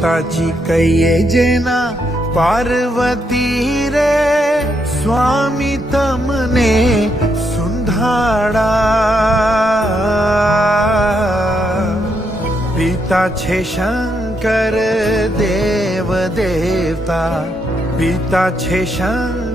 માતાજી કહીએ જેના પાર્વતી રે સ્વામી તમને સુંધાડા પિતા છે શંકર દેવ દેવતા પિતા છે શંકર